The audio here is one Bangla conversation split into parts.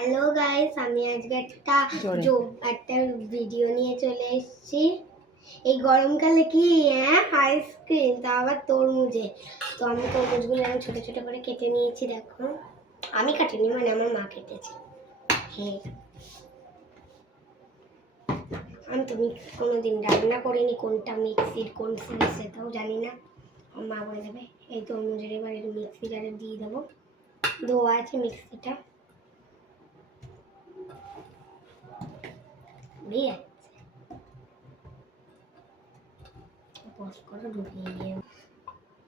হ্যালো গাইস আমি আজকে একটা একটা ভিডিও নিয়ে চলে এসেছি। এই গরমকালে কি হ্যাঁ আইসক্রিম তা আবার তরমুজে। তো আমি তরমুজগুলো আমি ছোটো ছোটো করে কেটে নিয়েছি দেখো। আমি কাটিনি মানে আমার মা কেটেছে। হ্যাঁ আমি তো মিক্স কোনো দিন রান্না করিনি কোনটা মিক্সির কোন সিরিজ সেটাও জানি না। আমার মা বলে দেবে এই তরমুজের এবার মিক্সি জারে দিয়ে দেবো। ধোয়া আছে মিক্সিটা করে ঢুকিয়ে দিয়ে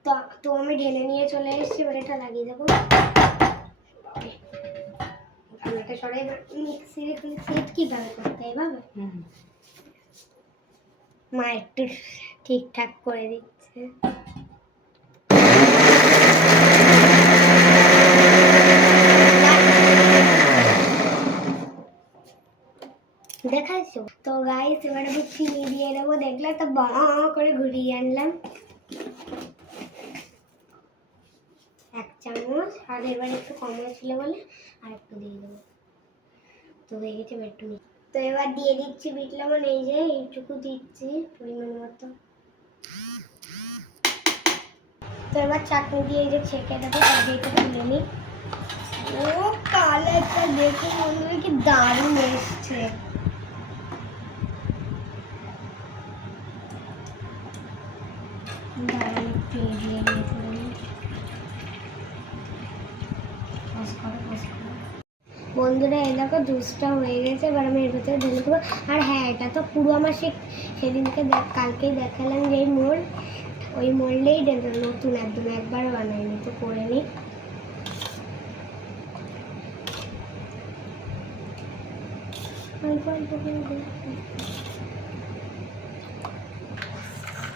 তো তো আমি ঢেলে নিয়ে চলে এসেছি এবার এটা লাগিয়ে দেবো। ঢাকনাটা সরাই মিক্সির এখানে সেট কীভাবে করতে এভাবে মা একটু ঠিকঠাক করে দিচ্ছে দেখাচ্ছ তো গাইস এবার আমি চিনি দিয়ে দেবো দেখলে তো বা করে ঘুরিয়ে আনলাম। এক চামচ, আর এবার একটু কম ছিল বলে আর একটু দিয়ে দেবো। তো হয়ে গেছে একটু তো এবার দিয়ে দিচ্ছি বিট লবণ, এই যে এইটুকু দিচ্ছি পরিমাণ মতো। তো এবার চাটনি দিয়ে এই যে ছেঁকে দেবো দিয়ে তুলে নিই। ও কালারটা দেখে মনে হয় কি দারুণ এসছে দারুণ একটু এগিয়ে নিয়ে তুলে নিই পজ করো, পজ করো। বন্ধুরা, এই দেখো হয়ে গেছে, এবার আমি এর ভিতরে ঢেলে দেবো। আর হ্যাঁ এটা তো পুরো আমার সে সেদিনকে কালকেই দেখালাম যে এই মোল্ড ওই মোল্ডেই ঢেলে নতুন একদম একবার বানাইনি, তো করে নিই।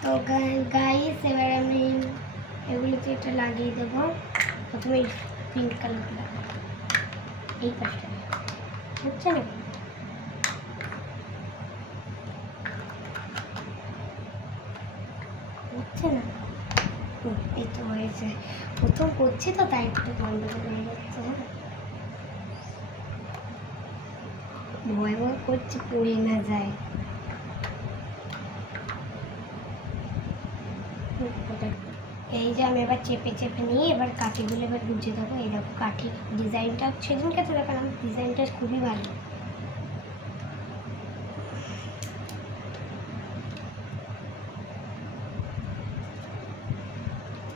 তো গাইস এবার আমি এগুলিতে এটা লাগিয়ে দেবো। প্রথমে পিঙ্ক কালারটা এই পাশটা। হচ্ছে না? হচ্ছে না? এই তো হয়েছে। প্রথম করছি তো, তাই একটু গন্ডগোল হয়ে যাচ্ছে হ্যাঁ ভয় ভয় করছি, পড়ে না যায়। ওটা- এই যে আমি এবার চেপে চেপে নিয়ে এবার কাঠিগুলো এবার গুজে দেবো। দেখো কাঠি ডিজাইনটা সেদিনকে তো দেখালাম, ডিজাইনটা খুবই ভালো।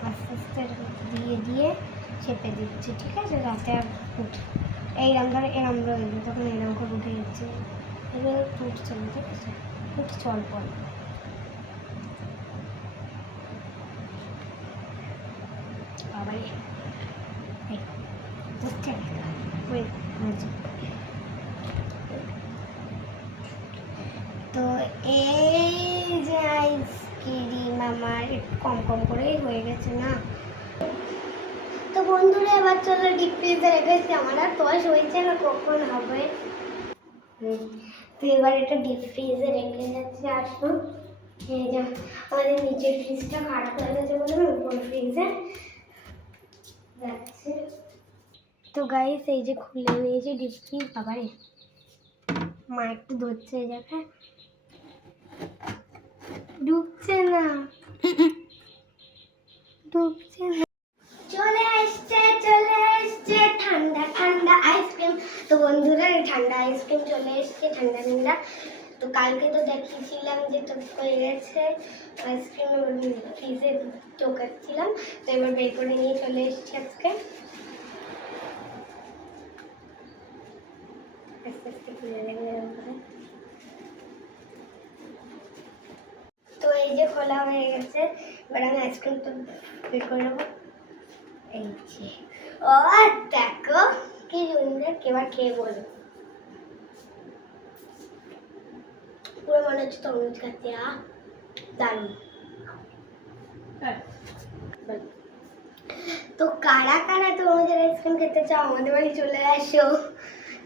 আস্তে আস্তে দিয়ে দিয়ে চেপে দিচ্ছি, ঠিক আছে? যাতে আর উঠে এইরকম ধরে, এরম রয়েছে তখন এরকম করে উঠে যাচ্ছে। এগুলো উঠছে ঠিক আছে? উঠছে চল পর হয়েছে তো এই যে আইসক্রিম আমার একটু কম কম করেই হয়ে গেছে না? তো বন্ধুরা, এবার চলো ডিপ ফ্রিজে রেখেছি আমার আর বয়স হয়েছে না, কখন হবে? তো এবার এটা ডিপ ফ্রিজে রেখে যাচ্ছে আসুন আমাদের নিচের ফ্রিজটা খারাপ হয়ে গেছে বলে উপর ফ্রিজে তো গাইস এই যে খুলে নিয়েছি ডিপ ফ্রিজ বাবারে। মা একটু ধরছে, এই ঢুকছে না। ডুবছে না। চলে আসছে চলে আসছে ঠান্ডা ঠান্ডা আইসক্রিম তো বন্ধুরা ঠান্ডা আইসক্রিম চলে এসছে, ঠান্ডা ঠান্ডা। তো কালকে তো দেখিয়েছিলাম যে তো হয়ে গেছে। আইসক্রিম ফ্রিজে টোকাচ্ছিলাম তো এবার বের করে নিয়ে চলে এসছি আজকে। তো এই যে খোলা হয়ে গেছে, এবার আমি আইসক্রিমটা বের করে নেব। এই যে। ও, দেখো কি সুন্দর এবার খেয়ে বলো। পুরো মনে হচ্ছে তরমুজ খাচ্ছে, আহ, দারুণ। তো কারা কারা তোমাদের আইসক্রিম খেতে চাও? আমাদের বাড়ি চলে আসো।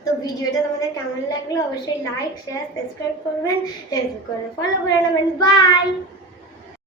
তো ভিডিওটা তোমাদের কেমন লাগল? অবশ্যই লাইক শেয়ার সাবস্ক্রাইব করবেন। ফেসবুক করে ফলো করে নেবেন। বাই